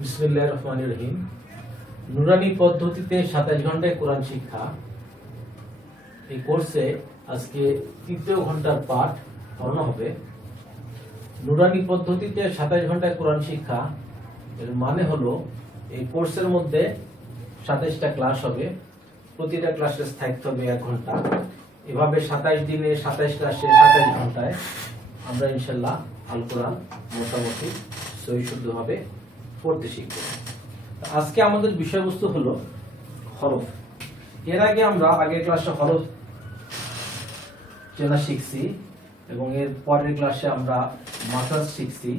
বিসমিল্লাহির রহমানির রহিম। নুরানি পদ্ধতিতে 27 ঘন্টায় কোরআন শিক্ষা, এই কোর্সে আজকে তৃতীয় ঘন্টার পাঠ পড়ানো হবে। নুরানি পদ্ধতিতে 27 ঘন্টায় কোরআন শিক্ষা এর মানে হলো এই কোর্সের মধ্যে 27টা ক্লাস হবে, প্রতিটা ক্লাসের স্থায়িত্ব হবে 1 ঘন্টা। এভাবে 27 দিনে 27 ক্লাসে 27 ঘন্টায় আমরা ইনশাল্লাহ আল কোরআন মোটামুটি সহি শুদ্ধভাবে পড়তে শিখব। আজকে আমাদের বিষয়বস্তু হলো হরফ। এর আগে আমরা আগের ক্লাসে হরফ চেনা শিখছি এবং এর পরের ক্লাসে আমরা মাখরাজ শিখছি।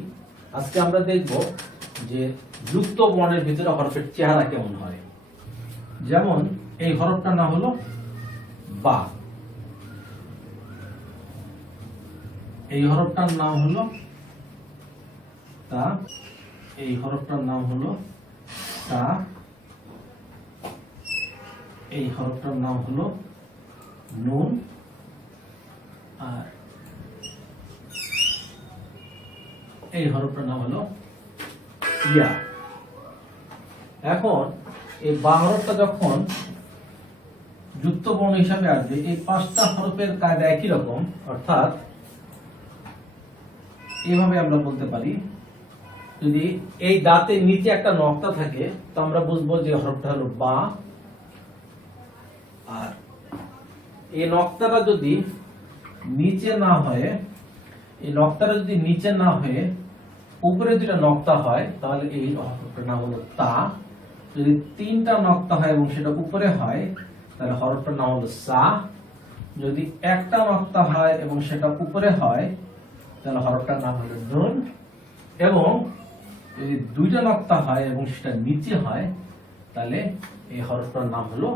আজকে আমরা দেখব যে যুক্ত বর্ণের ভিতরে হরফের চেহারা কেমন হয়। যেমন এই হরফটার নাম হলো বা, এই হরফটার নাম হলো তা, এই হরফটার নাম হলো তা, এই হরফটার নাম হলো নুন, আর এই হরফটার নাম হলো ইয়া। এখন এই বা হরফটা যখন যুক্ত বর্ণ হিসাবে আসবে, এই 5টা হরফের কায়দা একই রকম, অর্থাৎ এভাবে আমরা বলতে পারি, যদি এই দাঁতের নিচে একটা নক্তা থাকে তো আমরা বুঝবো যে হরফটা হলো বা। আর এই নক্তাটা যদি নিচে না হয়ে, এই নক্তাটা যদি নিচে না হয়ে উপরে দুটা নক্তা হয় তাহলে এই হরফটার নাম হলো তা। যদি 3টা নক্তা হয় এবং সেটা উপরে হয় তাহলে হরফটার নাম হলো সা। যদি একটা নক্তা হয় এবং সেটা উপরে হয় তাহলে হরফটার নাম হলো নুন। এবং যদি 2টা নক্তা হয় এবং সেটা নিচে হয় তাহলে এই হরফটার নাম হলো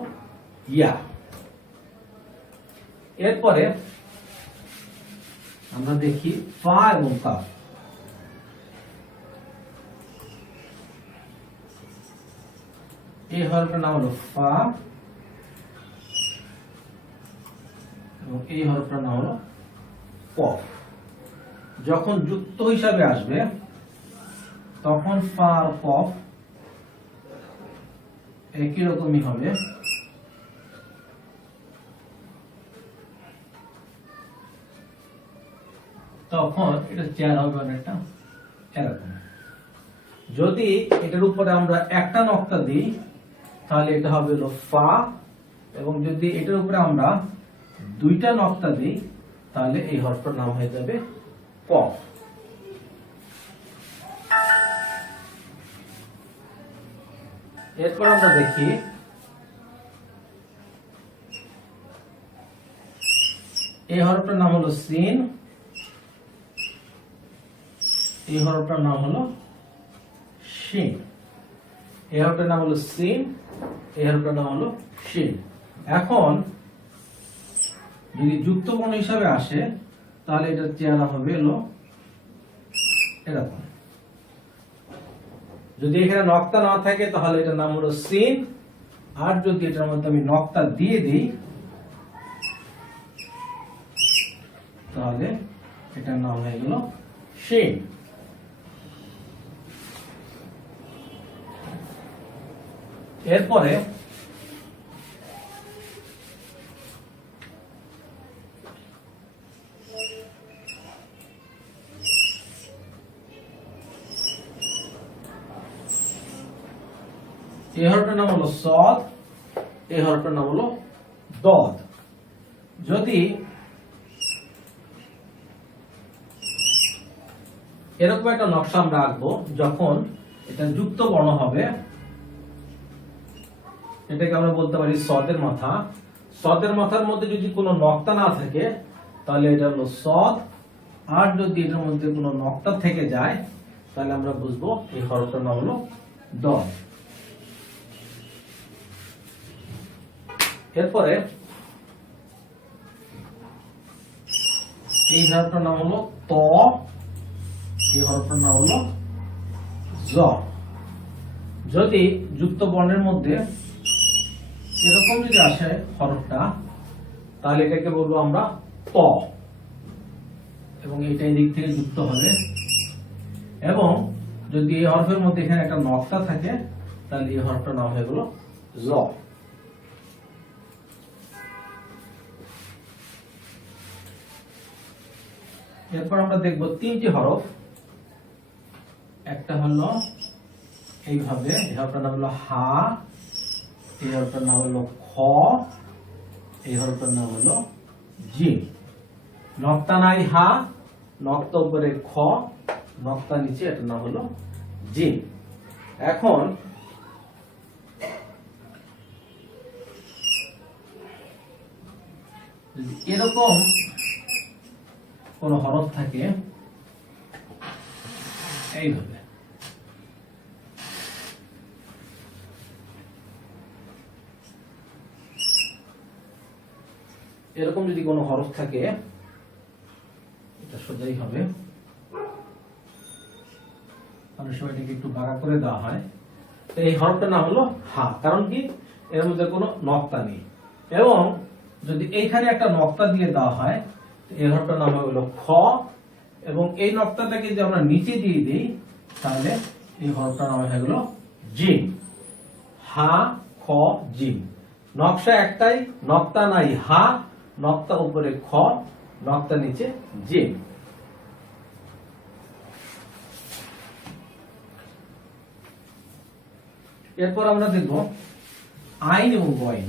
ইয়া। এরপরে আমরা দেখি ফা এবং কাফ। এই হরফটার নাম হলো ফা এবং এই হরফটার নাম হলো কফ। যখন যুক্ত হিসাবে আসবে তখন ফা আর কফ একই রকমই হবে, তখন এটা চেহারা হবে অনেকটা এরকম। যদি এটার উপরে আমরা একটা নক্তা দিই তাহলে এটা হবে হলো ফা, এবং যদি এটার উপরে আমরা 2টা নক্তা দিই তাহলে এই হরফটার নাম হয়ে যাবে কফ। এরপর আমরা দেখি এই হরফটার নাম হলো সিন, এই হরফটার নাম হলো শিন। এই হরফটার নাম হলো সিন, এই হরফটার নাম হলো শিন। এখন যদি যুক্ত বর্ণ হিসাবে আসে তাহলে এটার চেহারা হবে হলো এরকম। যদি এখানে নক্তা না থাকে তাহলে এটার নাম হলো সিন, আর যদি এটার মধ্যে আমি নক্তা দিয়ে দিই তাহলে এটার নাম হয়ে গেল শিন। এরপরে এই হরফটার নাম হলো সদ, এই হরফটার নাম হলো দদ। যদি এরকম একটা নকশা আমরা আঁকবো, যখন এটা যুক্ত বর্ণ হবে এটাকে আমরা বলতে পারি সদের মাথা। সদের মাথার মধ্যে যদি কোনো নক্তা না থাকে তাহলে এটা হলো সদ, আর যদি এটার মধ্যে কোনো নক্তা থেকে যায় তাহলে আমরা বুঝবো এই হরফটার নাম হলো দদ। এরপরে এই হরফটার নাম হলো ত, এই হরফটার নাম হলো জ। যদি যুক্ত বর্ণের মধ্যে এরকম যদি আসে হরফটা তাহলে এটাকে বলবো আমরা ত, এবং এটা এই দিক থেকে যুক্ত হবে। এবং যদি এই হরফের মধ্যে এখানে একটা নকতা থাকে তাহলে এই হরফটার নাম হয়ে গেল ল। এরপর আমরা দেখব তিনটি হরফ। একটা হলো এইভাবে, এই হরফটার নাম হলো হা, এই হরফটার নাম হলো খ, এই হরফটার নাম হলো জিম। নক্তা নাই হা, নক্তা উপরে খ, নক্তা নিচে, এটার নাম হলো জিম। এখন এরকম কোন হরফ থাকে এইভাবে, এরকম যদি কোনো হরফ থাকে, এটা সোজাই হবে, অনেক সময় এটাকে একটু বাঁকা করে দেওয়া হয়। এই হরফটার নাম হলো হা, কারণ কি এর মধ্যে কোনো নক্তা নেই। এবং যদি এইখানে একটা নক্তা দিয়ে দেওয়া হয়, এই হরফটার নাম হলো খ, এবং এই নক্তাটাকে যদি আমরা নিচে দিয়ে দিই তাহলে এই হরফটার নাম হয়ে গেল জিম। হা খ জিম। নকশা একটাই, নক্তা নাই হা, নক্তা উপরে খ, নক্তা নিচে জিম। এরপর আমরা দেখব আইন এবং গইন।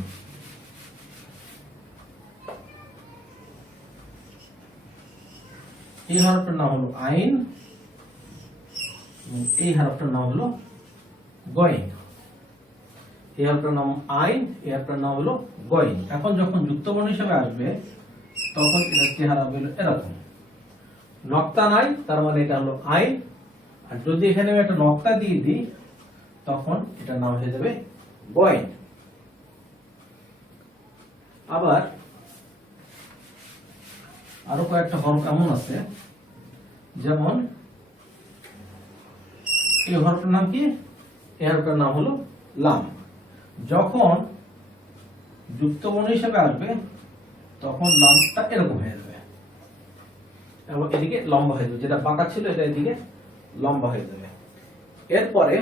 এই হরফটার নাম হলো আইন এবং এই হরফটার নাম হলো গইন। এই হরফটার নাম আইন, এই হরফটার নাম হলো গইন। এখন যখন যুক্তবর্ণ হিসেবে আসবে তখন এটা চেহারা হলো এরকম, নক্তা নাই, তার মানে এটা হলো আইন। আর যদি এখানে আমি একটা নক্তা দিয়ে দিই তখন এটার নাম হয়ে যাবে গইন। আবার আরো কয়েকটা হরফ এমন আছে, যেমন এই হরফটার নাম কি, এই হরফটার নাম হলো লাম। যখন যুক্তবর্ণ হিসেবে আসবে তখন লামটা এরকম হয়ে যাবে এবং এদিকে লম্বা হয়ে যাবে, যেটা বাঁকা ছিল এটা এদিকে লম্বা হয়ে যাবে। এরপরে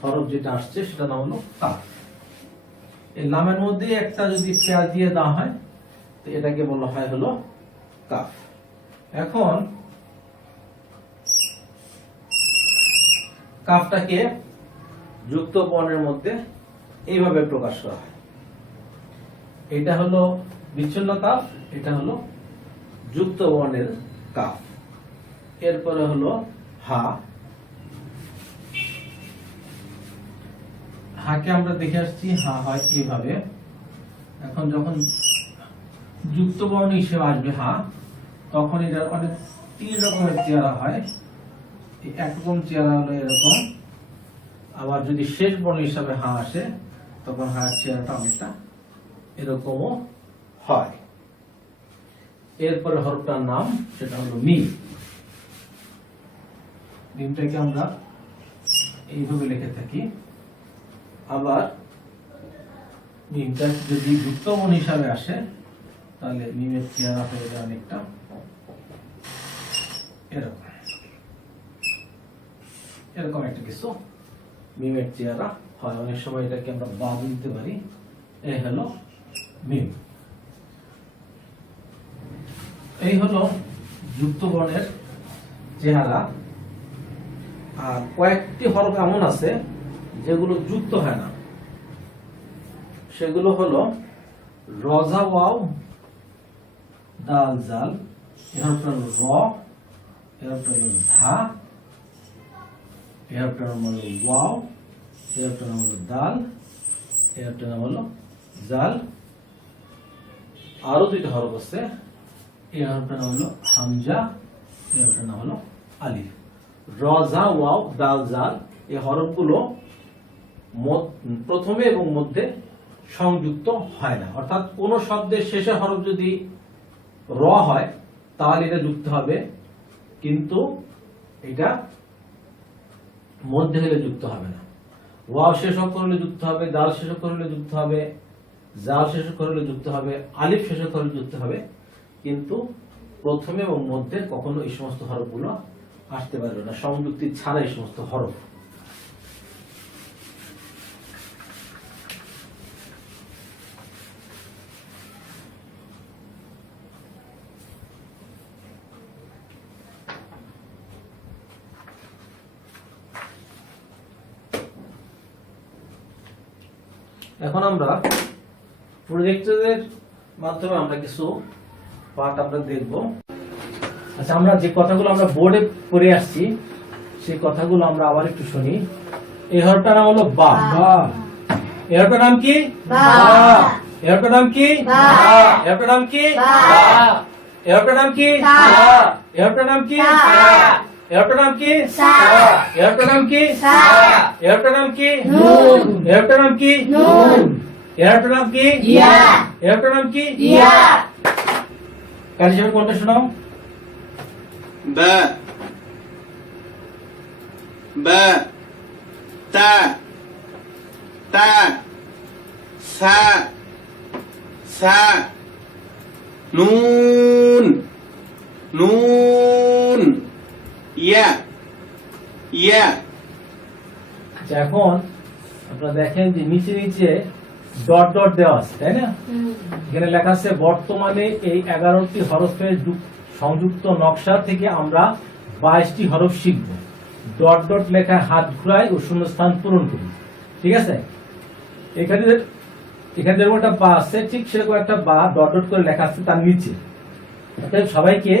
হরফ যেটা আসছে সেটা নাম হলো কাফ। এই লামের মধ্যে একটা যদি পেঁয়াজ দিয়ে দেওয়া হয় তো এটাকে বলা হয় হলো কাফ। এখন কাফটাকে যুক্ত বর্ণের মধ্যে এইভাবে প্রকাশ করা হয়। এটা হলো বিচ্ছিন্ন কাফ, এটা হলো যুক্ত বর্ণের কাফ। এরপরে হলো হা, হাকে আমরা দেখে আসছি হা হয় এইভাবে। এখন যখন যুক্ত বর্ণ হিসেবে আসবে হা, তখন এটা অনেক তিন রকমের চেহারা হয়। একরকম চেহারা হলো এরকম, আবার যদি শেষ বর্ণ হিসাবে হা আসে তখন হার চেহারাটা অনেকটা এরকমও হয়। এরপরে হরফটার নাম সেটা হলো মিম। মিমটাকে আমরা এইভাবে লিখে থাকি। আবার মিমটা যদি যুক্ত বর্ণ হিসাবে আসে তাহলে মিমের চেহারা হয়ে যায় অনেকটা এরকম, এরকম একটা কিছু মিমের চেহারা হয়। অনেক সময় এটাকে আমরা বাদ দিতে পারি। এই হলো মিম। এই হলো যুক্ত বর্ণের চেহারা। আর কয়েকটি হরফ এমন আছে যেগুলো যুক্ত হয় না, সেগুলো হলো রজা ওয়াও দাল জাল, এ হরফটা হলো র, এ হরফটা হলো ধা, এ হরফটার নাম হলো ওয়াও, এ হরফটার নাম হলো দাল, এ হরফটার নাম হলো জাল। আরো দুইটা হরফ আছে, এই হরফটার নাম হলো হামজা, এই হরফটার নাম হলো আলিফ। রজা ওয়াও দাল জাল এই হরফগুলো প্রথমে এবং মধ্যে সংযুক্ত হয় না, অর্থাৎ কোন শব্দের শেষে হরফ যদি র হয় তাহলে এটা যুক্ত হবে, কিন্তু এটা মধ্যে হলে যুক্ত হবে না। ওয়াও শেষ অক্ষর হলে যুক্ত হবে, দাল শেষ অক্ষর হলে যুক্ত হবে, জাল শেষ অক্ষর হলে যুক্ত হবে, আলিফ শেষ অক্ষর হলে যুক্ত হবে, কিন্তু প্রথমে এবং মধ্যে কখনো এই সমস্ত হরফগুলো আসতে পারবে না, সংযুক্তি ছাড়াই সমস্ত হরফ। এখন আমরা প্রজেক্টরের মাধ্যমে আমরা কিছু পার্ট আমরা দেখব। আচ্ছা, আমরা যে কথাগুলো আমরা বোর্ডে পড়ে আসছি সেই কথাগুলো আমরা আবার একটু শুনি। এই হরফটার নাম হলো বা। এই হরফটার নাম কি? এই হরফটার নাম কি? এই হরফটার নাম কি? এই হরফটার নাম কি? এই হরফটার নাম কি? এই হরফটার নাম কি? এই হরফটার নাম কি? এই হরফটার নাম কি? এই হরফটার নাম কি? এই হরফটার নাম কি? এই হরফটার নাম কি? কাজী সাহেব কোনটা শোনাও? با با تا تا ثا ثا نون نون يا يا। আচ্ছা, এখন আপনারা দেখেন যে নিচে নিচে ডট ডট দেওয়া আছে, তাই না? এখানে লেখা আছে বর্তমানে এই 11টি হরফের সংযুক্ত নকশা থেকে আমরা 22টি হরফ শিখব। ডট ডট লেখা হাত ঘুরাই ও শূন্যস্থান পূরণ করি। ঠিক আছে? এখানে যেরকম একটা বা আছে, ঠিক সেরকম একটা বা ডট ডট করে লেখা আছে তার নিচে। অতএব সবাইকে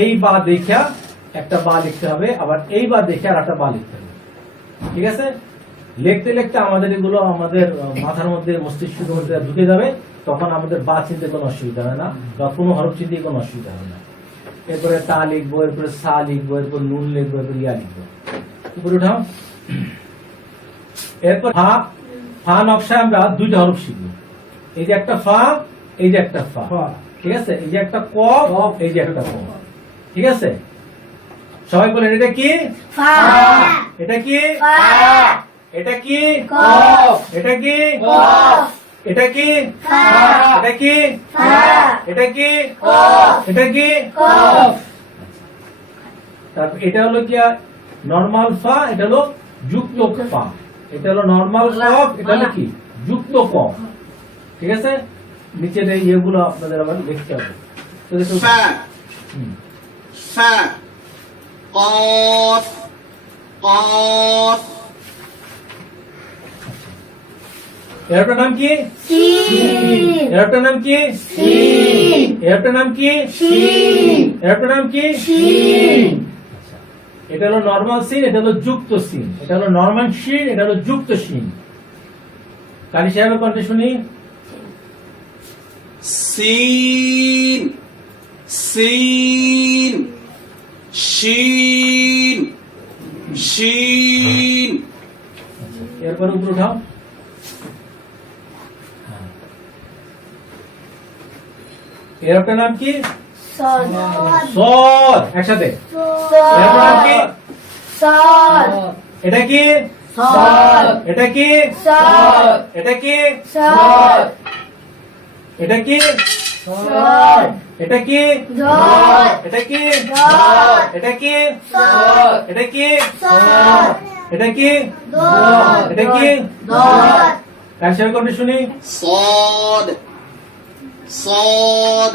এই বা দেখা একটা বা লিখতে হবে, আবার এই বা দেখে আর একটা বা লিখতে হবে। ঠিক আছে? লিখতে লিখতে আমাদের এগুলো আমাদের মাথার মধ্যে, মস্তিষ্কের মধ্যে ঢুকে যাবে। তখন আমাদের বা চিনতে কোনো অসুবিধা হয় না, বা কোনো হরফ চিনতে কোনো অসুবিধা হয় না। এরপরে তা লিখবো, এরপরে সা লিখবো, এরপর নুন লিখবো, এরপর ইয়া লিখবো। উপরে উঠাও। এরপর ফা, ফা নকশায় আমরা 2টা হরফ শিখবো। এই যে একটা ফা, এই যে একটা ফা। ঠিক আছে? এই যে একটা কফ, এই যে একটা কফ। ঠিক আছে? সবাই বলেন এটা কি? ফা। এটা কি? ফা। এটা কি? কফ। এটা কি? কফ। এটা কি? ফা। এটা কি? ফা। এটা কি? কফ। এটা কি? কফ। তারপর এটা হলো কি নরমাল ফা, এটা হলো যুক্ত ফা। এটা হলো নরমাল কফ, এটা হলো কি যুক্ত কফ। ঠিক আছে? নিচের এই ইয়েগুলো আপনাদের আবার লিখতে হবে। فا فا قاف قاف। এরটার নাম কি? সিন। এরটার নাম কি? সিন। এরটার নাম কি? সিন। এরটার নাম কি? সিন। এটা হলো নরমাল সিন, এটা হলো যুক্ত সিন। এটা হলো নরমাল সিন, এটা হলো যুক্ত সিন। কালী সাহেবের কণ্ঠে শুনি। سين سين شين شين। এরপর উপরে উঠাও। এরটার নাম কি? সদ। সদ। একসাথে। এরটার নাম কি? সদ। এটা কি? সদ। এটা কি? সদ। এটা কি? সদ। এটা কি? সদ। এটা কি? সদ। এটা কি? সদ। এটা কি? সদ। এটা কি? সদ। এটা কি? সদ। এটা কি? সদ। একসাথে কণ্ঠে শুনি। صاد صاد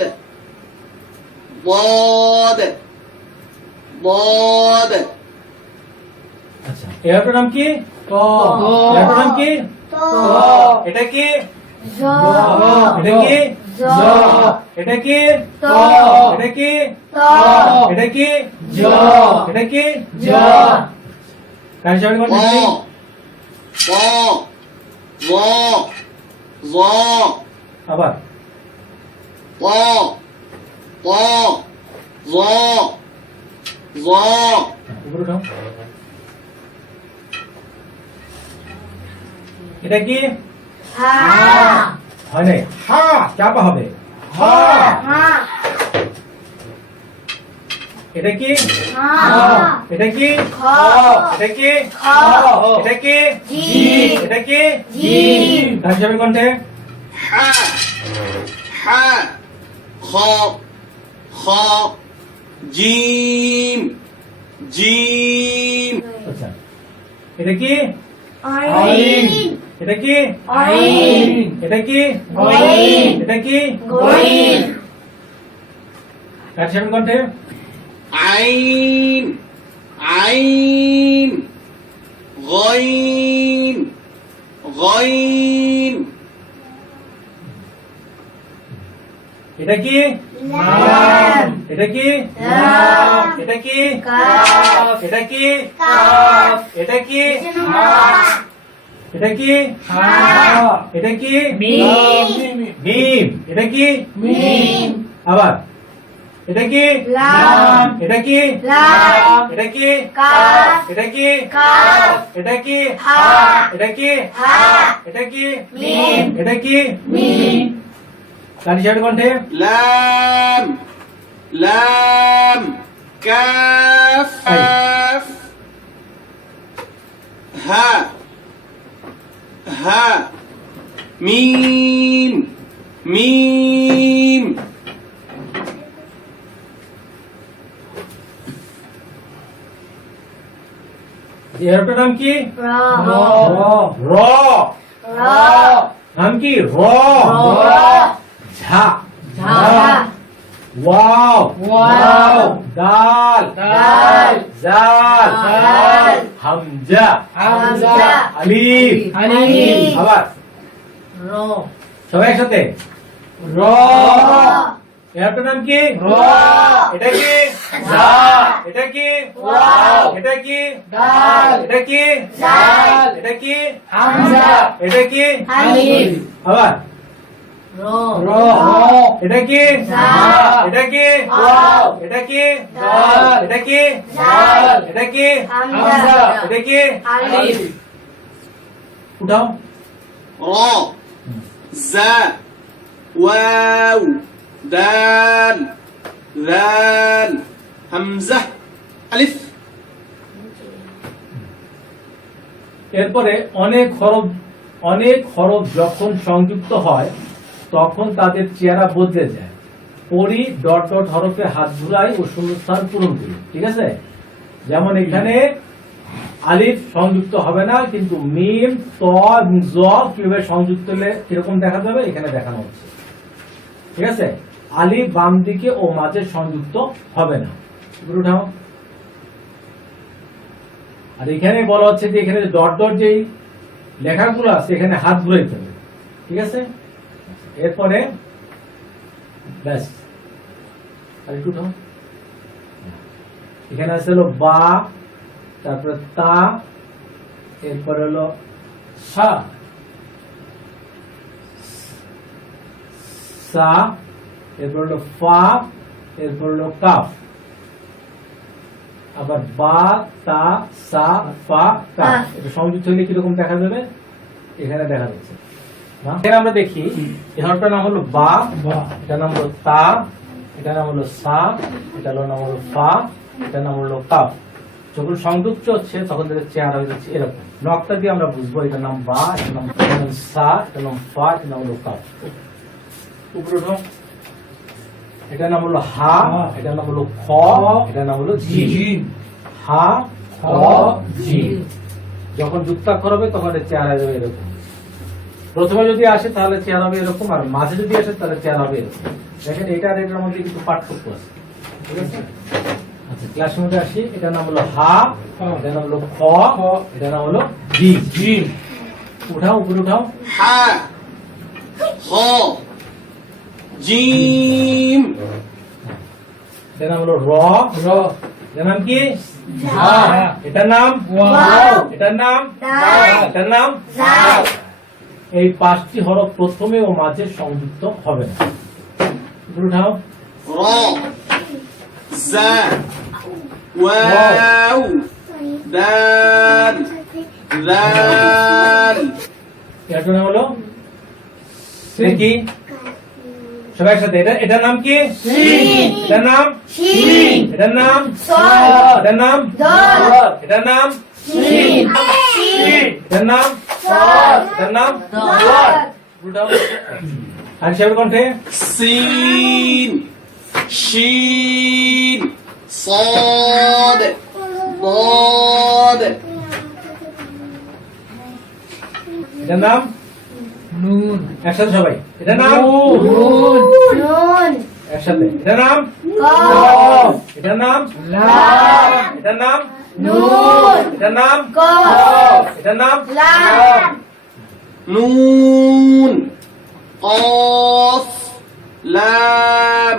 ضاد ضاد। আচ্ছা, এরটার নাম কি? ত। এরটার নাম কি? ত। এটা কি? জ। এটা কি? জ। এটা কি? ত। এটা কি? ত। এটা কি? জ। এটা কি? জ। একসাথে কণ্ঠে শুনি। ضا ضا ضا আবার ضا ضا ضا ضا। উপরে উঠাও। এটা কি? হা। হয় নাই। হা চাপা হবে। হা। হা। এটা কি? হা। এটা কি? খ। এটা কি? খ। এটা কি? জিম। এটা কি? জিম। একসাথে কণ্ঠে। حا حا خا خا جيم জিম আচ্ছা এটা কি আইন এটা কি আইন এটা কি গইন এটা কি গইন কাটছেন কণ্ঠে আইন আইন গইন গইন এটা কি লাম এটা কি লাম এটা কি কাফ এটা কি কাফ এটা কি হা এটা কি হা এটা কি মিম মিম এটা কি মিম আবার এটা কি লাম এটা কি লাম এটা কি কাফ এটা কি কাফ এটা কি হা এটা কি হা এটা কি মিম এটা কি মিম কাটছেন কণ্ঠে لام لام كاف كاف ها ها ميم ميم এরটার নাম কি র র র নাম কি র র ঝা ঝা ওয়াও ওয়াও দাল দাল জাল জাল হামজা হামজা আলিফ আলিফ আবার র সবাই একসাথে র এরটার নাম কি র এটা কি ঝা এটা কি ওয়াও এটা কি দাল এটা কি জাল এটা কি হামজা এটা কি আলিফ আবার র র এটা কি ঝা এটা কি ওয়াও এটা কি দাল এটা কি জাল এটা কি হামজা এটা কি আলিফ উঠাও را زا واو دال ذال همزة ألف এরপরে অনেক হরফ যখন সংযুক্ত হয় তখন তাদের চেহারা বদলে যায় পরি ডট ডট হরফে হাত ঘুরাই ও শূন্যস্থান পূরণ করি ঠিক আছে যেমন এখানে আলিফ সংযুক্ত হবে না কিন্তু মিম ত এবং জ কিভাবে সংযুক্ত হলে কিরকম দেখা যাবে এখানে দেখানো হচ্ছে ঠিক আছে আলিফ বাম দিকে ও মাঝে সংযুক্ত হবে না এগুলো উঠাও আর এখানে বলা হচ্ছে যে এখানে ডট ডট যেই লেখাগুলো আছে এখানে হাত ঘুরাইতে হবে ঠিক আছে এরপরে ব্যাস আর একটু উঠাও এখানে আছে হলো বা তারপরে তা এরপরে হলো সা সা এরপর হলো ফা এরপর হলো কাফ আবার বা তা সা ফা কাফ এটা সংযুক্ত হলে কিরকম দেখা যাবে এখানে দেখা যাচ্ছে না এখানে আমরা দেখি এই হরফটার নাম হলো বা এটার নাম হলো তা এটার নাম হলো সা এটার নাম হলো ফা এটার নাম হলো কাফ যখন সংযুক্ত হচ্ছে তখন তাদের চেহারা হয়ে যাচ্ছে এরকম নকটা দিয়ে আমরা বুঝবো এটার নাম বা এটার নাম সা এটার নাম ফা এটার নাম হলো কাফ উপরে উঠো এটার নাম হলো হা এটার নাম হলো খ এটার নাম হলো জি হা খ জি যখন যুক্তাক্ষর হবে তখন এর চেহারা যাবে এরকম প্রথমে যদি আসে তাহলে চেহারা হবে এরকম আর মাঝে যদি আসে তাহলে চেহারা হবে এরকম দেখেন এটা আর এটার মধ্যে কিন্তু পার্থক্য আছে ঠিক আছে আচ্ছা ক্লাসের মধ্যে আসি এটার নাম হলো হা এটার নাম হলো খ এটার নাম হলো জি জি উঠাও উপরে উঠাও حا خا جيم এটার নাম হলো র এটার নাম কি ঝা এটার নাম ওয়াও এটার নাম দাল এটার নাম জাল এই পাঁচটি হরফ প্রথমে ও মাঝে সংযুক্ত হবে না উপরে উঠাও را زا واو دال ذال এটার নাম হলো এটা কি সবাই সাথে এটার নাম কি শিন এটার নাম শিন এটার নাম সদ এটার নাম দল এটার নাম শিন শিন এটার নাম সদ এটার নাম দল উল্টাও আর সাহেবের কণ্ঠে سين شين صاد ضاد এটার নাম নুন একসাথে সবাই, এটার নাম নুন নুন একসাথে, এটার নাম কফ এটার নাম লাম এটার নাম নুন এটার নাম কফ এটার নাম লাম نون قاف لام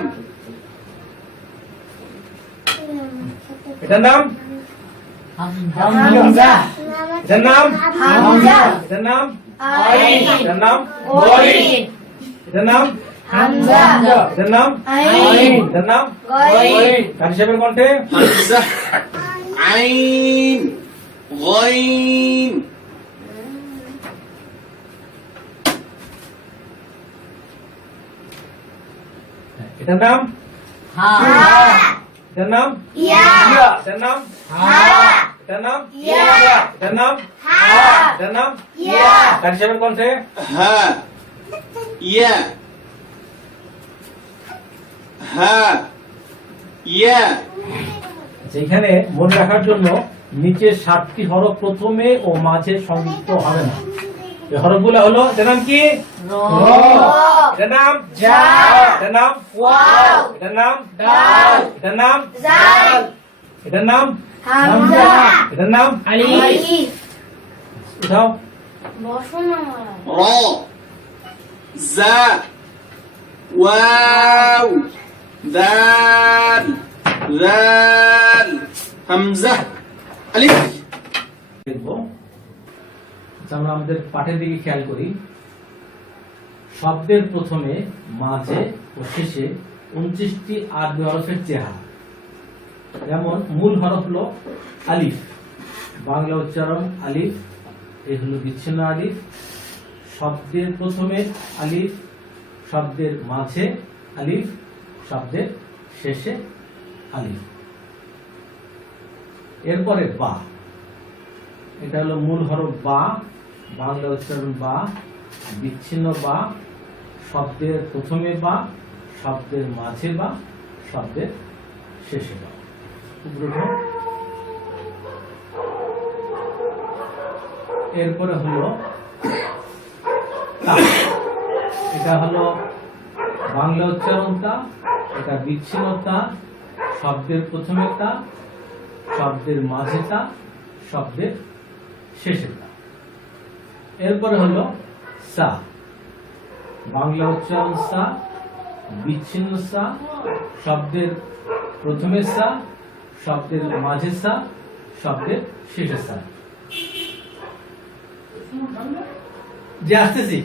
এটার নাম হামজা এটার নাম হামজা এটার নাম আইন এটার নাম গইন এটার নাম হামজা এটার নাম আইন এটার নাম গইন কারি সাহেবের কণ্ঠে همزة عين غين এটার নাম হা এটার নাম ইয়া এটার নাম হা এটার নাম ইয়া এটার নাম হা এটার নাম ইয়া কারি সাহেবের কণ্ঠে ها يا ها يا যেখানে মনে রাখার জন্য নিচে 7টি হরফ প্রথমে ও মাঝে সংযুক্ত হবে না। এই হরফগুলো হলো, এটার নাম কি? র এটার নাম জা এটার নাম ওয়াও এটার নাম দাল এটার নাম জাল এটার নাম হামজা এটার নাম আলিফ উঠাও। বসো না را زا واو دال ذال همزة ألف দেখবো। আচ্ছা, আমরা আমাদের পাঠের দিকে খেয়াল করি। শব্দের প্রথমে, মাঝে ও শেষে 29টি আরবি হরফের চেহারা। যেমন মূল হরফ হলো আলিফ, বাংলা উচ্চারণ আলিফ, এই হলো বিচ্ছিন্ন আলিফ। শব্দের প্রথমে আলিফ, শব্দের মাঝে আলিফ, শব্দের শেষে আলিফ। এরপরে বা, এটা হলো মূল হরফ বা, বাংলা উচ্চারণ বা, বিচ্ছিন্ন বা, শব্দের প্রথমে বা, শব্দের মাঝে বা, শব্দের শেষে বা। এরপরে হলো তা, এটা হলো বাংলা উচ্চারণ তা, এটা বিচ্ছিন্ন তা, শব্দের প্রথমে তা, শব্দের মাঝে তা, শব্দের শেষে তা। এরপরে হলো সা, বাংলা উচ্চারণ সা, বিচ্ছিন্ন সা, শব্দের প্রথমে সা, শব্দের মাঝে সা, শব্দের শেষে সা। যে আসতেছি।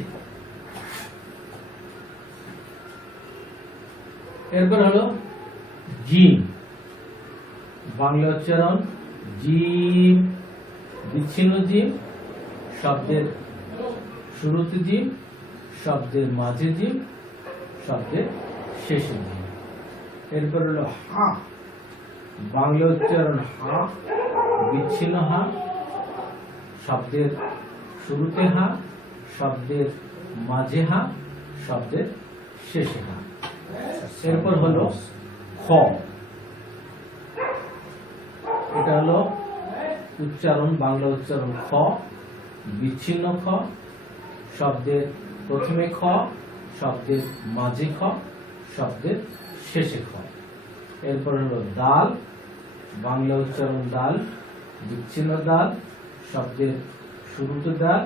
এরপর হলো জিম, বাংলা উচ্চারণ জিম, বিচ্ছিন্ন জিম, শব্দের শুরুতে জিম, শব্দের মাঝে জিম, শব্দের শেষে জিম। এরপর হলো হা, বাংলা উচ্চারণ হা, বিচ্ছিন্ন হা, শব্দের শুরুতে হা, শব্দের মাঝে হা, শব্দের শেষে হা। এরপর হলো খ, এটা হলো উচ্চারণ, বাংলা উচ্চারণ খ, বিচ্ছিন্ন খ, শব্দের প্রথমে খ, শব্দের মাঝে খ, শব্দের শেষে খ। এরপর হলো দাল, বাংলা উচ্চারণ দাল, বিচ্ছিন্ন দাল, শব্দের শুরুতে দাল,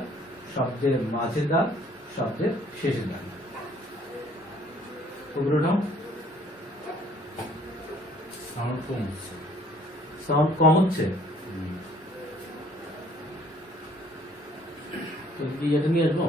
শব্দের মাঝে দাল, শব্দের শেষে দাল। সাউন্ড কম হচ্ছে, কি এটা নিয়ে আসবো?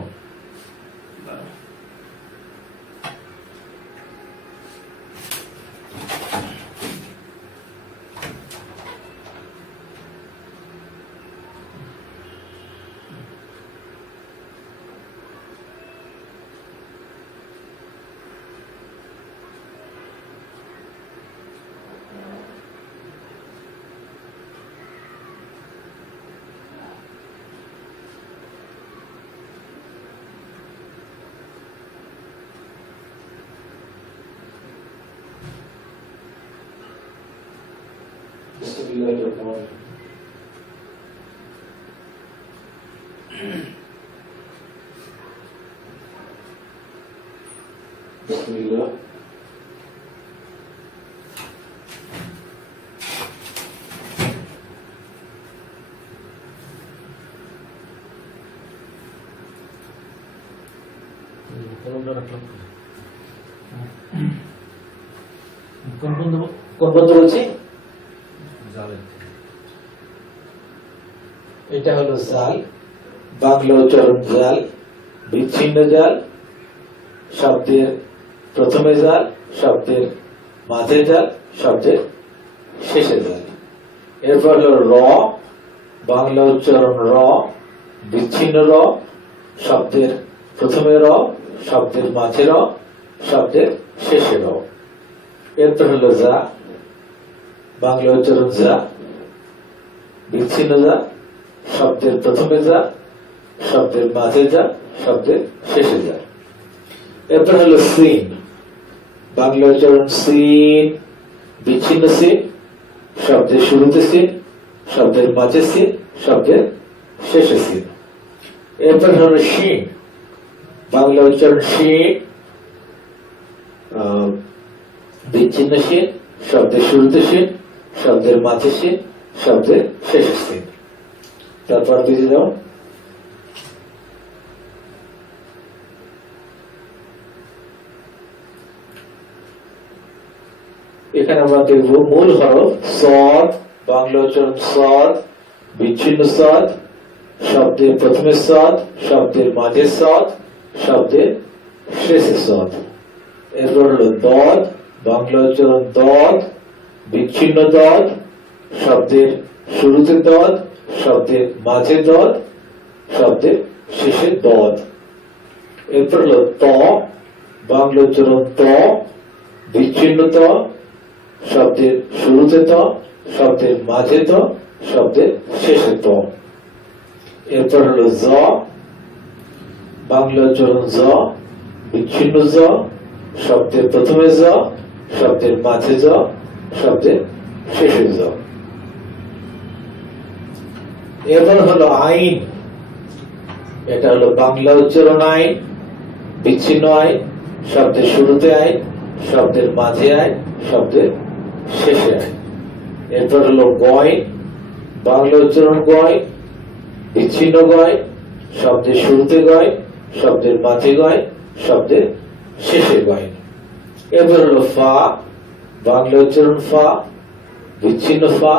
বিসমিল্লাহ। কলমটা রাখলাম কোন পর্যন্ত বলছি? এটা হলো জাল, বাংলা উচ্চারণ জাল, বিচ্ছিন্ন জাল, শব্দের প্রথমে জাল, শব্দের মাঝে জাল, শব্দের শেষে জাল। এরপর হলো র, বাংলা উচ্চারণ র, বিচ্ছিন্ন র, শব্দের প্রথমে র, শব্দের মাঝে র, শব্দের শেষে র। এরপর হলো যা, বাংলা উচ্চারণ যা, বিচ্ছিন্ন যা, শব্দের প্রথমে যা, শব্দের মাঝে যা, শব্দের শেষে যা। এরপর হলো সিন, বাংলা উচ্চারণ সিন, বিচ্ছিন্ন সিন, শব্দের শুরুতে সিন, শব্দের মাঝে সিন, শব্দের শেষে সিন। এরপর হলো শিন, বাংলা উচ্চারণ শিন, বিচ্ছিন্ন শিন, শব্দের শুরুতে শিন, শব্দের মাঝে শিন, শব্দের শেষে শিন। তারপর বুঝে দাও। এখানে আমরা দেখব মূল হরফ সদ, বাংলা উচ্চারণ সদ, বিচ্ছিন্ন সদ, শব্দের প্রথমে সদ, শব্দের মাঝে সদ, শব্দের শেষে সদ। এরপর হলো দদ, বাংলা উচ্চারণ দদ, বিচ্ছিন্ন দদ, শব্দের শুরুতে দদ, শব্দের মাঝে দদ, শব্দের শেষে দদ। এরপর হলো ত, বাংলা উচ্চারণ ত, বিচ্ছিন্ন ত, শব্দের শুরুতে ত, শব্দের মাঝে ত, শব্দের শেষে ত। এরপর হলো জ, বাংলা উচ্চারণ জ, বিচ্ছিন্ন জ, শব্দের প্রথমে জ, শব্দের মাঝে জ, শব্দের শেষে জ। এরপর হলো আইন, এটা হলো বাংলা উচ্চারণ আইন, বিচ্ছিন্ন আইন, শব্দের শুরুতে আইন, শব্দের মাঝে আইন, শব্দের শেষে আইন। এরপর হলো গয়, বাংলা উচ্চারণ গয়, বিচ্ছিন্ন গয়, শব্দের শুরুতে গয়, শব্দের মাঝে গয়, শব্দের শেষে গয়। এরপর হলো ফা, বাংলা উচ্চারণ ফা, বিচ্ছিন্ন ফা,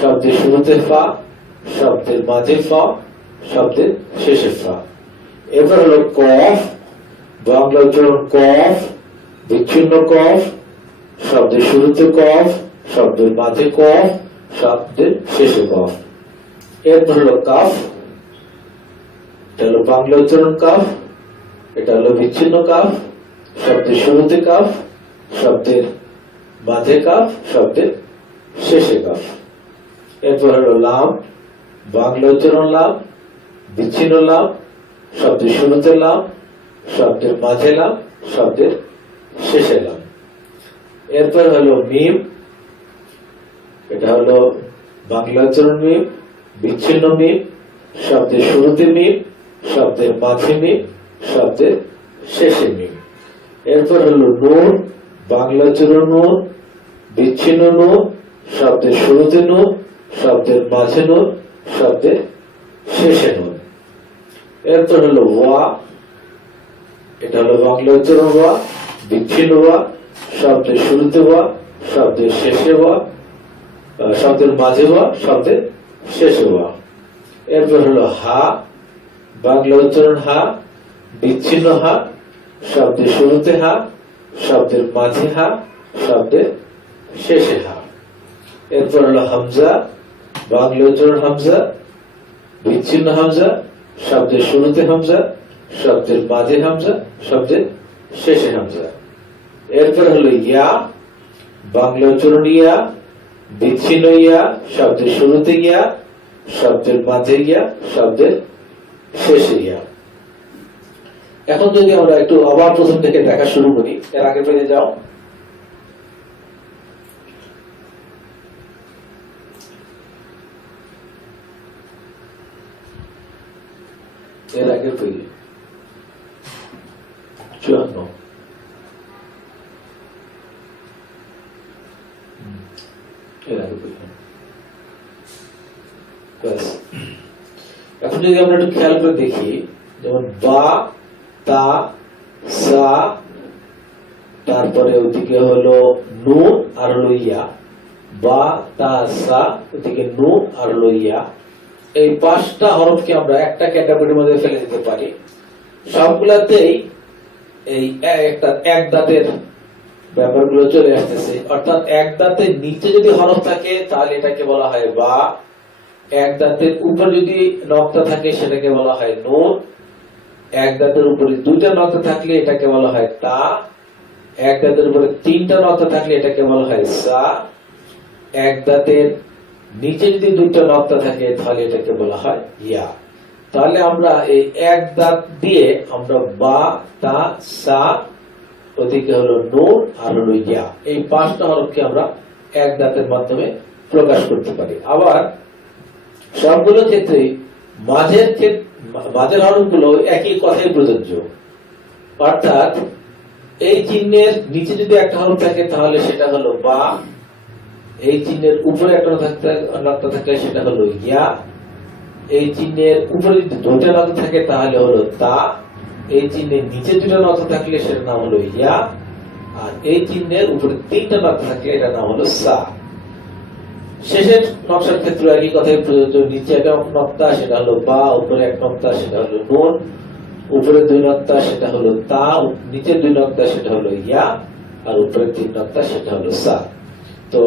শব্দের শুরুতে ফা, শব্দের মাঝে ফা, শব্দের শেষে ফা। এরপর হলো কফ, বাংলা উচ্চারণ কফ, বিচ্ছিন্ন কফ, শব্দের শুরুতে কফ, শব্দের মাঝে কফ, শব্দের শেষে কফ। এরপর হলো কাফ, এটা হলো বাংলা উচ্চারণ কাফ, এটা হলো বিচ্ছিন্ন কাফ, শব্দের শুরুতে কাফ, শব্দের মাঝে কাফ, শব্দের শেষে কাফ। এরপর হলো লাম, বাংলা উচ্চারণ লাম, বিচ্ছিন্ন লাম, শব্দের শুরুতে লাম, শব্দের মাঝে লাম, শব্দের শেষে লাম। এরপর হলো মিম, এটা হলো বাংলা উচ্চারণ মিম, বিচ্ছিন্ন মিম, শব্দের শুরুতে মিম, শব্দের মাঝে মিম, শব্দের শেষে মিম। এরপর হলো নুন, বাংলা উচ্চারণ নুন, বিচ্ছিন্ন নুন, শব্দের শুরুতে নুন, শব্দের মাঝে নুন, শব্দের শেষে নুন। এরপর হলো ওয়া, এটা হলো বাংলা উচ্চারণ ওয়া, বিচ্ছিন্ন ওয়া, শব্দের শুরুতে ওয়া, শব্দের শেষে ওয়া, শব্দের মাঝে ওয়া, শব্দের শেষে ওয়া। এরপর হলো হা, বাংলা উচ্চারণ হা, বিচ্ছিন্ন হা, শব্দের শুরুতে হা, শব্দের মাঝে হা, শব্দের শেষে হা। এরপর হলো হামজা, বাংলা উচ্চারণ হামজা, বিচ্ছিন্ন হামজা, শব্দের শুরুতে হামজা, শব্দের মাঝে হামজা, শব্দের শেষে হামজা। এরপর হলো ইয়া, বাংলা উচ্চারণ ইয়া, বিচ্ছিন্ন ইয়া, শব্দের শুরুতে ইয়া, শব্দের মাঝে ইয়া, শব্দের শেষে ইয়া। এখন যদি আমরা একটু আবার প্রথম থেকে দেখা শুরু করি, এর আগে পেয়ে যাও। এর আগের পেজে 54 এর আগের পেজে। ব্যাস। এখন যদি আমরা একটু খেয়াল করে দেখি, যেমন বা, তা, সা, তারপরে ওদিকে হলো নুন আর হলো ইয়া, বা, তা, সা, ওদিকে নুন আর হলো ইয়া। এই 5টা হরফকে আমরা একটা ক্যাটাগরির মধ্যে ফেলে দিতে পারি। সবগুলাতেই এই একটা এক দাঁতের ব্যাপারগুলো চলে আসতেছে, অর্থাৎ এক দাঁতের নিচে যদি হরফ থাকে তাহলে এটাকে বলা হয় বা, এক দাঁতের উপর যদি নক্তা থাকে সেটাকে বলা হয় নুন, এক দাঁতের উপরে 2টা নক্তা থাকলে এটাকে বলা হয় তা, এক দাঁতের উপরে 3টা নক্তা থাকলে এটাকে বলা হয় সা, এক দাঁতের নিচে যদি 2টা নক্তা থাকে তাহলে এটাকে বলা হয় ইয়া। তাহলে আমরা এই এক দাঁত দিয়ে আমরা বা, তা, সা, ওদিকে হলো নুন আর হলো ইয়া, এই 5টা হরফকে আমরা এক দাঁতের মাধ্যমে প্রকাশ করতে পারি। আবার সবগুলো ক্ষেত্রে মাঝের হরফগুলো একই কথাই প্রযোজ্য, অর্থাৎ এই চিহ্নের নিচে যদি একটা হরফ থাকে তাহলে সেটা হলো বা, এই চিহ্নের উপরে একটা নক্তা থাকলে সেটা হলো ইয়া, এই চিহ্নের উপরে যদি 2টা নক্তা থাকে তাহলে হলো তা, এই চিহ্নের নিচে 2টা নক্তা থাকলে সেটার নাম হলো ইয়া, আর এই চিহ্নের উপরে 3টা নক্তা থাকলে এটার নাম হলো সা। শেষের নকশার ক্ষেত্রে একই কথাই প্রযোজ্য, নিচে একটা নক্তা সেটা হলো বা, উপরে এক নক্তা সেটা হলো নুন, উপরে 2 নক্তা সেটা হলো তা, নিচে 2 নক্তা সেটা হলো ইয়া, আর উপরে 3 নক্তা সেটা হলো সা। তো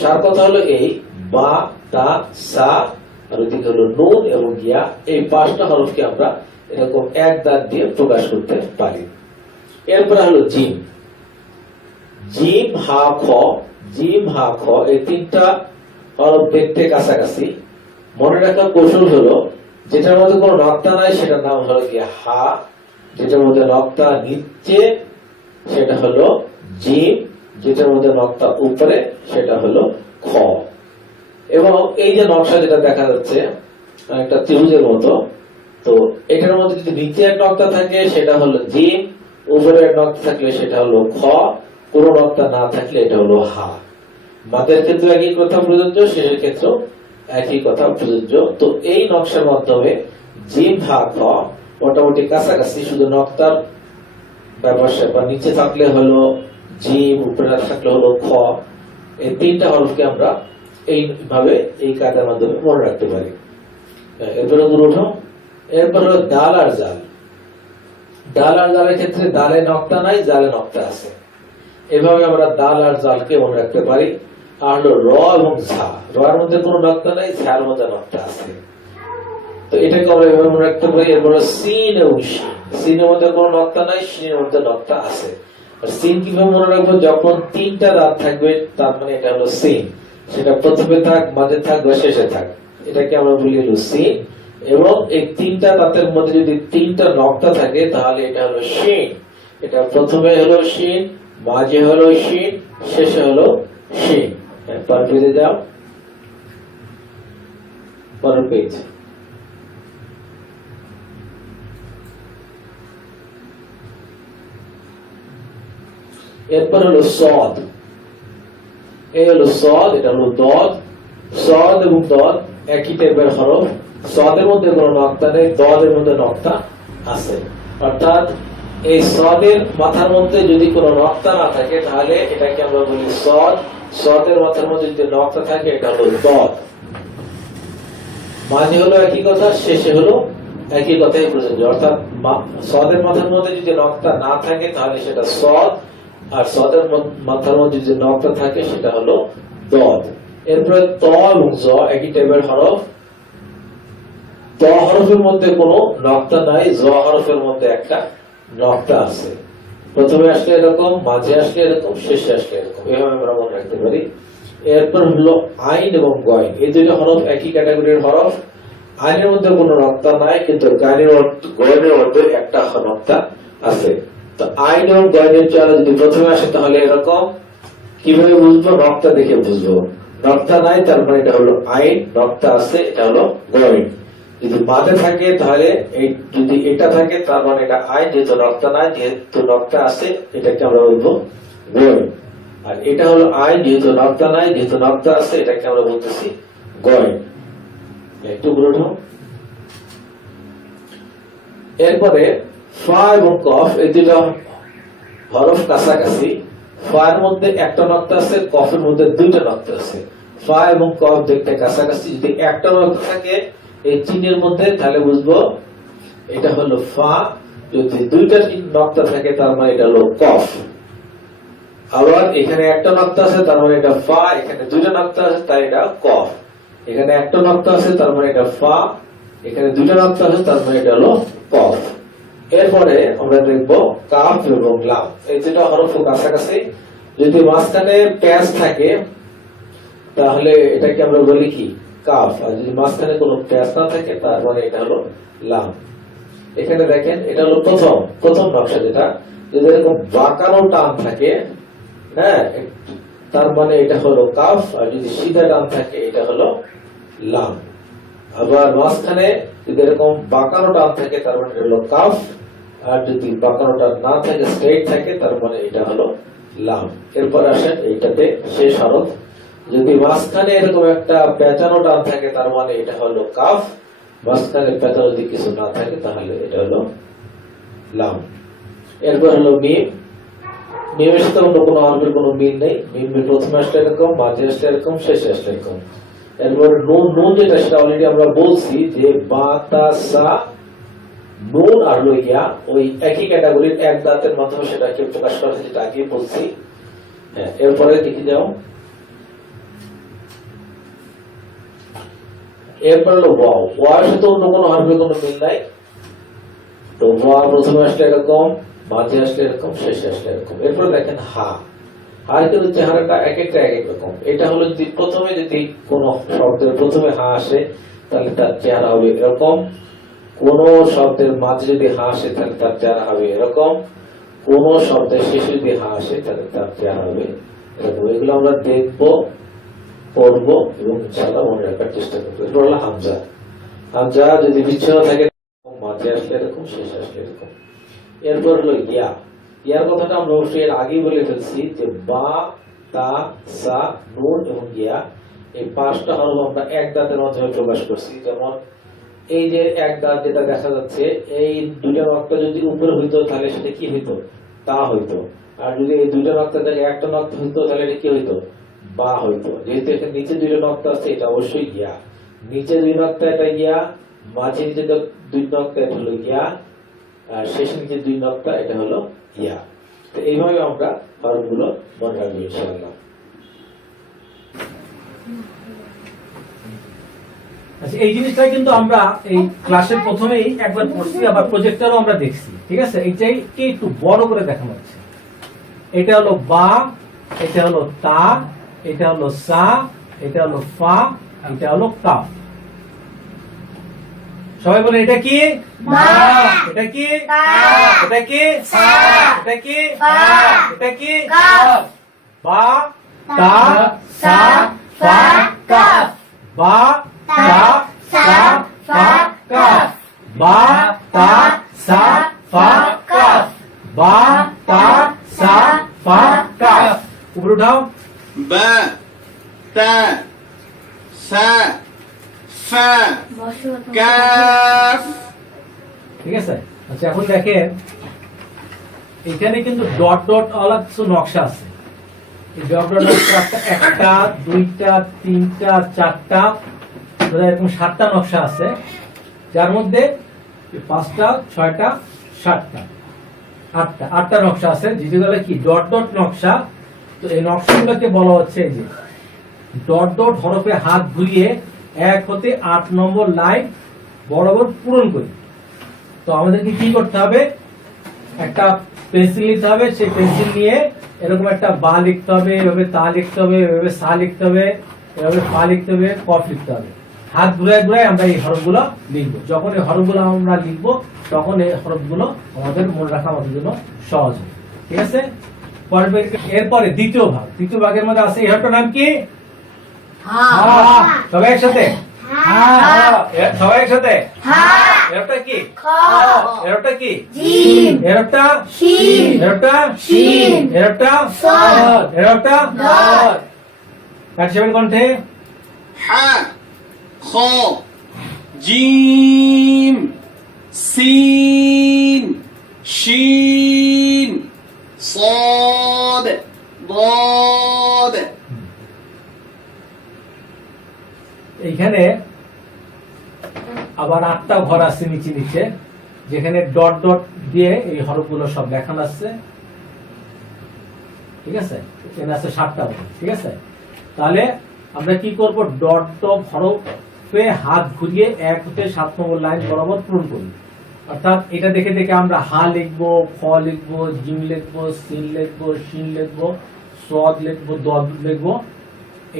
সার কথা হলো এই বা, তা, সা, আর ওদিকে হলো নুন এবং ইয়া, এই 5টা হরফকে আমরা এরকম এক দাঁত দিয়ে প্রকাশ করতে পারি। এরপরে হলো জিম, জিম, হা, খ, জিম, হা, খ, এই 3টা হরফ দেখতে কাছাকাছি। মনে রাখার কৌশল হলো যেটার মধ্যে কোনো নক্তা নাই সেটার নাম হলো কি হা, যেটার মধ্যে নক্তা নিচে সেটা হলো জিম, যেটার মধ্যে নক্তা উপরে সেটা হলো খ। এবং এই যে নকশা যেটা দেখা যাচ্ছে একটা ত্রিভুজের মতো, তো এটার মধ্যে যদি নিচে এক নক্তা থাকে সেটা হলো জিম, উপরে এক নক্তা থাকলে সেটা হলো খ, কোনো নক্তা না থাকলে এটা হলো হা। মাদের ক্ষেত্রে একই কথা প্রযোজ্য, শেষের ক্ষেত্রেও একই কথা প্রযোজ্য। তো এই নকশার মাধ্যমে জিম, হা, খ মোটামুটি কাছাকাছি, শুধু নক্তার ব্যাপার স্যাপার, নিচে থাকলে হলো জিম, উপরে থাকলে হলো খ, এই 3টা হরফকে আমরা এইভাবে এই কায়দার মাধ্যমে মনে রাখতে পারি। এরপরে উঠো। এরপর হলো দাল আর জাল। ডাল আর জালের ক্ষেত্রে দালে নক্তা নাই, জালে নক্তা আছে। এভাবে আমরা দাল আর জালকে মনে রাখতে পারি। আর হলো র এবং ঝা, র এর মধ্যে কোনো নক্তা নাই, ঝার মধ্যে নক্তা আছে, তো এটাকে আমরা এভাবে মনে রাখতে পারি। এরপরে সিন এবং শিন, সিনের মধ্যে কোনো নক্তা নাই, শিনের মধ্যে নক্তা আছে। আর সিন কিভাবে মনে রাখবো, যখন 3টা দাঁত থাকবে তার মানে এটা হলো সিন, সেটা প্রথমে থাক, মাঝে থাক বা শেষে থাক, এটাকে আমরা বলি হলো সিন। এবং এই 3টা দাঁতের মধ্যে যদি 3টা নক্তা থাকে তাহলে এটা হলো শিন, এটা প্রথমে হলো শিন, মাঝে হলো শিন, শেষে হলো শিন। পরের পেজে যাও, পরের পেজ। এরপর হলো সদ, এই হলো সদ, এটা হলো দদ। সদ এবং দদ একই টাইপের হরফ, সদের মধ্যে কোনো নক্তা নেই, দদের মধ্যে নক্তা আছে। অর্থাৎ এই সদের মাথার মধ্যে যদি কোনো নক্তা না থাকে তাহলে এটাকে আমরা বলি সদ, সদের মাথার মধ্যে যদি নক্তা থাকে এটা হলো দদ। মাঝে হলো একই কথা, শেষে হলো একই কথাই প্রযোজ্য। অর্থাৎ সদের মাথার মধ্যে যদি নক্তা না থাকে তাহলে সেটা সদ, আর সদের মাথার মধ্যে যদি নক্তা থাকে সেটা হলো দদ। এরপরে ত এবং জ একই টাইপের হরফ, ত হরফের মধ্যে কোনো নক্তা নাই, জ হরফের মধ্যে একটা নক্তা আছে। প্রথমে আসলে এরকম, মাঝে আসলে এরকম, শেষে আসলে এরকম, এভাবে আমরা মনে রাখতে পারি। এরপর হলো আইন এবং গয়ন, এই 2টা হরফ একই ক্যাটাগরির হরফ। আইনের মধ্যে কোনো নক্তা নাই, কিন্তু গয়নের মধ্যে একটা নক্তা আছে। তো আইন এবং গয়নের চাল যদি প্রথমে আসে তাহলে এরকম, কিভাবে বুঝবো, নক্তা দেখে বুঝবো। নক্তা নাই তার মানে এটা হলো আইন, নক্তা আছে এটা হলো গয়ন। যদি মাঝে থাকে তাহলে এই যদি এটা থাকে তার মানে এটা আইন, যেহেতু নক্তা নাই, যেহেতু নক্তা আছে এটাকে আমরা বলবো গয়। আর এটা হলো আইন, যেহেতু নক্তা নাই, যেহেতু নক্তা আছে এটাকে আমরা বলতেছি গয়। একটু বলে উঠো। এরপরে ফা এবং কফ এই দুটো হরফ কাছাকাছি। ফা এর মধ্যে একটা নক্তা আছে, কফের মধ্যে দুইটা নক্তা আছে। ফা এবং কফ দেখতে কাছাকাছি, যদি একটা নক্তা থাকে এই চিহ্নের মধ্যে তাহলে বুঝবো এটা হলো ফা, যদি দুইটা নক্তা থাকে তার মানে এটা হলো কফ। আবার এখানে একটা নক্তা আছে তার মানে এটা ফা, এখানে দুইটা নক্তা আছে তাই এটা কফ। এখানে একটা নক্তা আছে তার মানে এটা ফা, এখানে দুইটা নক্তা আছে তার মানে এটা হলো কফ। এরপরে আমরা দেখবো কাফ এবং লাম, এই দুটো হরফ কাছাকাছি। যদি মাঝখানে প্যাচ থাকে তাহলে এটাকে আমরা বলি কি কাফ, আর যদি মাঝখানে কোনো প্যাচ না থাকে তার মানে এটা হলো লাম। এখানে দেখেন এটা হলো প্রথম নকশা, যেটা যদি এরকম বাঁকানো টান থাকে, হ্যাঁ, তার মানে এটা হলো কাফ, আর যদি সিধা টান থাকে এটা হলো লাম। আবার মাঝখানে যদি এরকম বাঁকানো টান থাকে তার মানে এটা হলো কাফ, আর যদি বাঁকানো টান না থাকে স্ট্রেট থাকে তার মানে এটা হলো লাম। এরপর আসেন এইটাতে শেষ হরফ, যদি মাঝখানে এরকম একটা পেঁচানো টান থাকে তার মানে এটা হলো কাফ, মাঝখানে পেঁচানো যদি কিছু না থাকে তাহলে এটা হলো লাম। এরপর হলো মিম। মিমের সাথে অন্য কোনো হরফের কোনো মিল নেই। মিমের প্রথমে আসলে এরকম, মাঝে আসলে এরকম, শেষে আসলে এরকম। এরপর নুন যেটা সেটা অলরেডি আমরা বলছি যে বা তা সা নুন আর লইয়া ওই একই ক্যাটাগরির এক দাঁতের মাধ্যমে সেটাকে প্রকাশ করা হয়েছে, যেটা আগে বলছি। হ্যাঁ, এরপরে দেখে যাও। এরপর হলো ওয়াও। ওয়াও এর সাথে অন্য কোনো হরফের কোনো মিল নাই। তো ওয়াও প্রথমে আসলে এরকম, মাঝে আসলে এরকম, শেষে আসলে এরকম। এরপর দেখেন হা। হার কিন্তু চেহারাটা এক একটা এক এক রকম। এটা হলো যদি প্রথমে যদি কোন শব্দের প্রথমে হা আসে তাহলে তার চেহারা হবে এরকম, কোন শব্দের মাঝে যদি হা আসে তাহলে তার চেহারা হবে এরকম, কোন শব্দের শেষে যদি হা আসে তাহলে তার চেহারা হবে এরকম। এগুলো আমরা দেখবো, পড়বো এবং ইনশাআল্লাহ মনে রাখার চেষ্টা করবো। এরপর হলো হামজা। হামজা যদি বিচ্ছিন্ন থাকে মাঝে আসলে এরকম, শেষে আসলে এরকম। এরপর হলো ইয়া। ইয়ার কথাটা আমরা অবশ্যই এর আগেই বলে ফেলছি যে বা তা সা নুন এবং ইয়া এই পাঁচটা হরফ আমরা এক দাঁতের মাধ্যমে প্রকাশ করছি। যেমন এই যে এক দাঁত যেটা দেখা যাচ্ছে, এই দুইটা নক্তা যদি উপরে হইতো তাহলে সেটা কি হইতো, তা হইতো। আর যদি এই দুইটা নক্তা থেকে একটা নক্তা হইতো তাহলে এটা কি হইতো, বা হইতো। যেহেতু এখানে নিচে দুইটা নক্তা আছে এটা অবশ্যই ইয়া, নিচে দুই নক্তা এটা ইয়া, মাঝে নিচে দুই নক্তা এটা হলো ইয়া, আর শেষ নিচে দুই নক্তা এটা হলো ইয়া। তো এইভাবে আমরা হরফগুলো মনে রাখবো ইনশাআল্লাহ। আচ্ছা, এই জিনিসটা কিন্তু আমরা এই ক্লাসের প্রথমেই একবার পড়ছি, আবার প্রজেক্টরও আমরা দেখছি, ঠিক আছে? এইটাকে একটু বড় করে দেখানো হচ্ছে। এটা হলো বা, এটা হলো তা, এটা হলো সা, এটা হলো ফা, এটা হলো কাফ। সবাই বলে এটা কি বা, এটা কি তা, এটা কি সা, এটা কি ফা, এটা কি কাফ। বা তা সা ফা কাফ, বা তা সা ফা কাফ, বা তা সা ফা কাফ, বা তা সা ফা কাফ। উপরে উঠাও। বা তা সা ফা বসো কাফ। ঠিক আছে? আচ্ছা, এখন দেখেন এখানে কিন্তু ডট ডট ওয়ালা কিছু নকশা আছে। এই ডট ডট নকশা একটা, দুইটা, তিনটা, চারটা, এরকম 7টা নকশা আছে, যার মধ্যে 5টা, 6টা, 7টা, 8টা নকশা আছে, যেগুলো কি ডট ডট নকশা। তো এই নকশাগুলোকে বলা হচ্ছে যে ডট ডট হরফে হাত ঘুরিয়ে 1 হতে 8 নম্বর লাইন বরাবর পূরণ করি। তো আমাদেরকে কি করতে হবে, একটা পেন্সিল নিতে হবে, সেই পেন্সিল নিয়ে এরকম একটা বা লিখতে হবে, এভাবে তা লিখতে হবে, এভাবে সা লিখতে হবে, এভাবে ফা লিখতে হবে, কফ লিখতে হবে। হাত ঘুরায় ঘুরায় আমরা এই হরফগুলো লিখবো। যখন এই হরফগুলো আমরা লিখবো তখন এই হরফগুলো আমাদের মনে রাখা আমাদের জন্য সহজ হবে। ঠিক আছে? এরপরে দ্বিতীয় ভাগের মধ্যে আছে এই হরফটার নাম কি? হা। সবাই একসাথে। সবাই একসাথে হা এরটা কি খ এরটা কি জিম এরটা শিন এরটা শিন এরটা সদ এরটা দদ কাটছেন কণ্ঠে হা খ জিম সিন শিন صاد ضاد এইখানে আবার 8টা ঘর আছে নিচে নিচে, যেখানে ডট ডট দিয়ে এই হরফগুলো সব লেখানো আছে। ঠিক আছে, এখানে আছে 7টা ঘর। ঠিক আছে, তাহলে আমরা কি করব, ডট ডট হরফে হাত ঘুরিয়ে 1 হতে 7 নম্বর লাইন বরাবর পূরণ করি। অর্থাৎ এটা দেখে দেখে আমরা হা লিখবো, খ লিখবো, জিম লিখবো, সিন লিখবো, শিন লিখবো, সদ লিখবো, দদ লিখবো।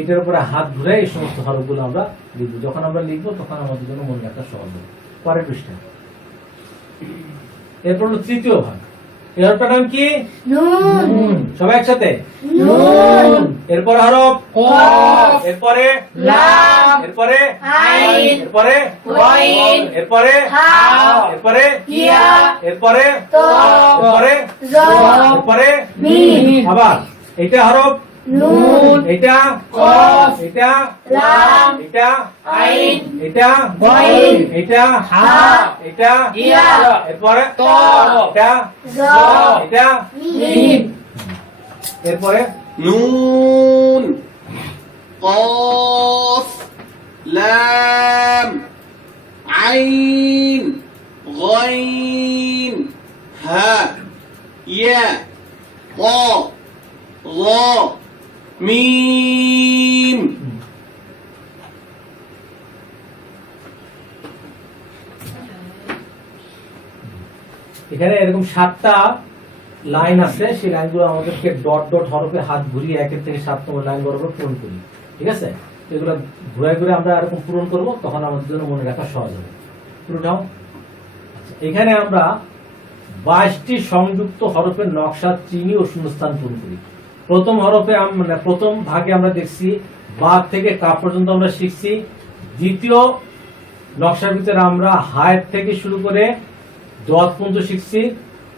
এটার উপরে হাত ঘুরে এই সমস্ত হরফগুলো আমরা লিখবো। যখন আমরা লিখবো তখন আমাদের জন্য মনে রাখা সহজ হবে। পরের পৃষ্ঠা। এরপর হলো তৃতীয় ভাগ। এই হরফটার নাম কি? নুন সবাই একসাথে নুন এরপরে হরফ কফ এরপরে লাম এরপরে আইন এরপরে ওয়াইন এরপরে হা এরপরে ইয়া এরপরে তো এরপরে জ এরপরে মিম আবার এটা হরফ নুন এটা কফ এটা লাম এটা আইন এটা ওয়াইন এটা হা এটা ইয়া এরপরে তো এটা জ এটা মিম এরপরে نون قاف لام عين غين ها يا طا ظا ميم এখানে এরকম 7টা লাইন আছে। সেই লাইনগুলো আমাদেরকে ডট ডট হরফে হাত ঘুরিয়ে 1 থেকে 7 নম্বর লাইন বরাবর পূরণ করি। ঠিক আছে, এগুলো ঘুরে ঘুরে আমরা এরকম পূরণ করব, তখন আমাদের জন্য মনে রাখা সহজ হবে। পুরোটাও এখানে আমরা 22টি সংযুক্ত হরফের নকশা চিনি ও শূন্যস্থান পূরণ করি। প্রথম হরফে মানে প্রথম ভাগে আমরা দেখছি বা থেকে কা পর্যন্ত আমরা শিখছি। দ্বিতীয় নকশার ভিতরে আমরা হায়ের থেকে শুরু করে দত পর্যন্ত শিখছি।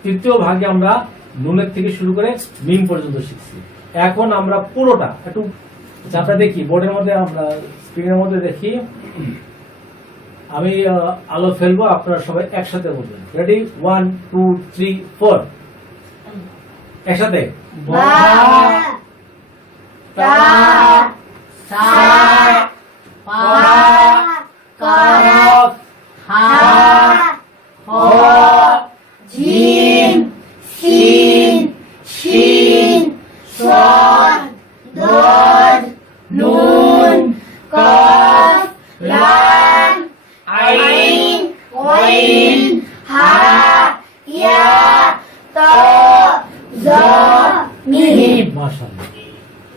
তৃতীয় ভাগে আমরা নুনের থেকে শুরু করে মিম পর্যন্ত শিখছি। এখন আমরা পুরোটা একটু আমরা দেখি বোর্ডের মধ্যে, আমরা স্ক্রিনের মধ্যে দেখি। আমি আলো ফেলবো, আপনারা সবাই একসাথে বলবেন। রেডি, 1 2 3 4 একসাথে। বা তা সা পা কফ হা খ জিম সিন শিন সদ দদ নুন কফ লাম আইন ওয়াইন হা ইয়া তো জ মিম। মাশাআল্লাহ।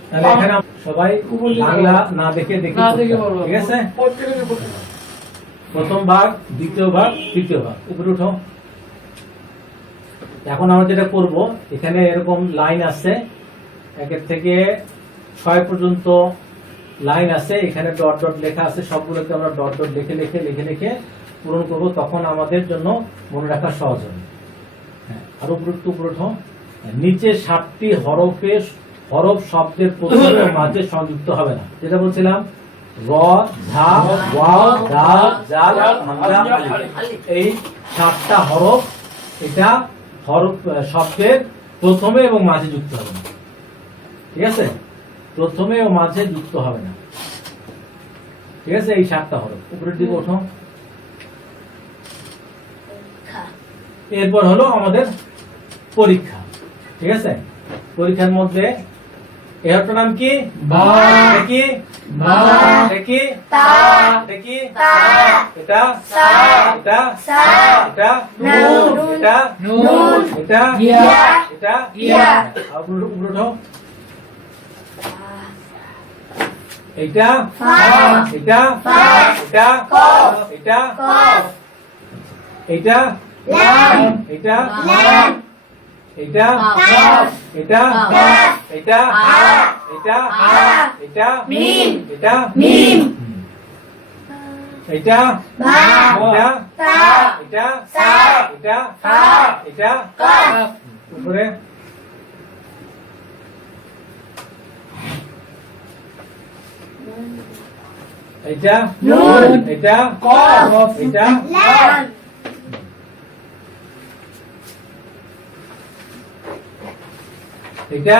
তাহলে এখানে সবাই বাংলা না দেখে দেখে না দেখে পড়তে হবে, বলবো। ঠিক আছে? প্রথম ভাগ, দ্বিতীয় ভাগ, তৃতীয় ভাগ। উপরে উঠো। এখন আমরা যেটা করব, এখানে এরকম লাইন আছে 1 থেকে 6 পর্যন্ত লাইন আছে। এখানে ডট ডট লেখা আছে, সবগুলোকে আমরা ডট ডট লিখে লিখে লিখে লিখে পূরণ করব, তখন আমাদের জন্য মনে রাখা সহজ হবে। হ্যাঁ, আর উপরে উঠো। নিচে 7টি হরফ শব্দের প্রথমে ও মাঝে সংযুক্ত হবে না। যেটা বলছিলাম, র, ঝা, ওয়াও, দাল, জাল, হামজা, আলিফ। এই 7টা হরফ, এটা হরফ শব্দের প্রথমে এবং মাঝে যুক্ত হবে না। ঠিক আছে, প্রথমে ও মাঝে যুক্ত হবে না। ঠিক আছে, এই 7টা হরফ। উপরের দিকে ওঠো। এরপর হলো আমাদের পরীক্ষা। ঠিক আছে, পরীক্ষার মধ্যে এরটার নাম কি? বা কি বা কি তা কি তা এটা সা এটা সা এটা নুন এটা নুন এটা ইয়া এটা ইয়া উপরে উঠো। এটা ফা এটা ফা এটা কফ এটা কফ এটা লাম এটা লাম এটা কাফ এটা কাফ এটা হা এটা হা এটা মিম এটা মিম। এটা বা এটা তা এটা সা এটা হা এটা কফ উপরে এটা নুন এটা কফ এটা লাম এটা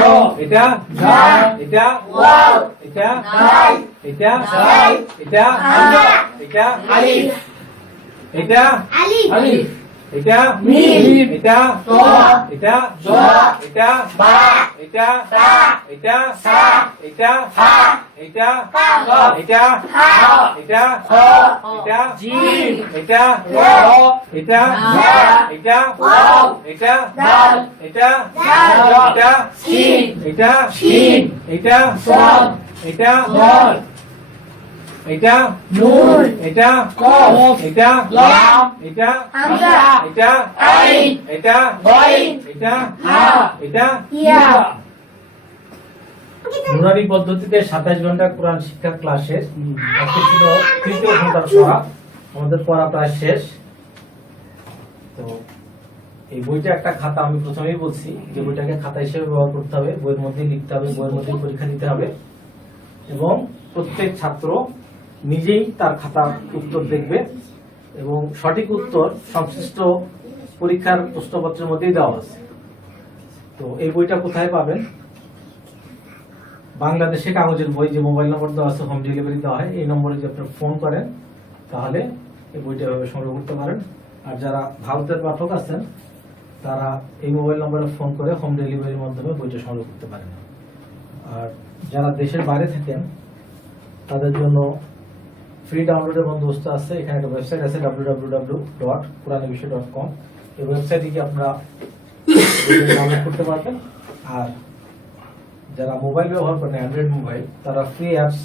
র এটা ঝা এটা ওয়াও এটা দাল এটা দাল এটা হামজা এটা আলিফ এটা আলিফ আলিফ এটা মিম এটা ত এটা জ এটা বা এটা তা এটা সা এটা হা এটা কফ এটা হা এটা খ এটা জিম এটা র এটা ঝা এটা ওয়াও এটা দাল এটা দাল এটা সিন এটা শিন এটা সাদ এটা দাল এটা নুন এটা কফ এটা লাম এটা হামজা এটা আইন এটা গাইন এটা হা এটা ইয়া নুরানি পদ্ধতিতে 27 ঘন্টা কোরআন শিক্ষা ক্লাসের আজকে ছিল তৃতীয় ঘন্টার পড়া। আমাদের পড়া প্রায় শেষ। তো এই বইটা একটা খাতা, আমি প্রথমেই বলছি যে বইটাকে খাতা হিসেবে ব্যবহার করতে হবে, বইয়ের মধ্যেই লিখতে হবে, বইয়ের মধ্যেই পরীক্ষা দিতে হবে এবং প্রত্যেক ছাত্র নিজেই তার খাতা উত্তর দেখবে এবং সঠিক উত্তর সংশ্লিষ্ট পরীক্ষার প্রশ্নপত্রের মধ্যেই দেওয়া আছে। তো এই বইটা কোথায় পাবেন? বাংলাদেশে কাগজের বই, যে মোবাইল নম্বর দেওয়া আছে, হোম ডেলিভারি দেওয়া হয়, এই নম্বরে যদি আপনারা ফোন করেন তাহলে এই বইটা এভাবে সংগ্রহ করতে পারেন। আর যারা ভারতের পাঠক আছেন তারা এই মোবাইল নম্বরে ফোন করে হোম ডেলিভারির মাধ্যমে বইটা সংগ্রহ করতে পারেন। আর যারা দেশের বাইরে থাকেন তাদের জন্য ফ্রি ডাউনলোডের বন্দোবস্ত আছে। এখানে একটা ওয়েবসাইট আছে www.quranibishoy.com। এই ওয়েবসাইটে গিয়ে আপনারা ডাউনলোড করতে পারবেন। আর যারা মোবাইল ব্যবহার করেন, অ্যান্ড্রয়েড মোবাইল, তারা ফ্রি অ্যাপস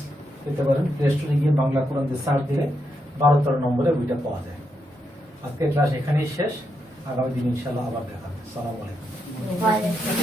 পেতে পারেন। প্লে স্টোরে গিয়ে বাংলা কোরআন দিয়ে সার্চ দিলে 12-13 নম্বরে বইটা পাওয়া যায়। আজকের ক্লাস এখানেই শেষ। আগামী দিন ইনশাআল্লাহ আবার দেখা হবে। আসসালামু আলাইকুম। ওয়ালাইকুম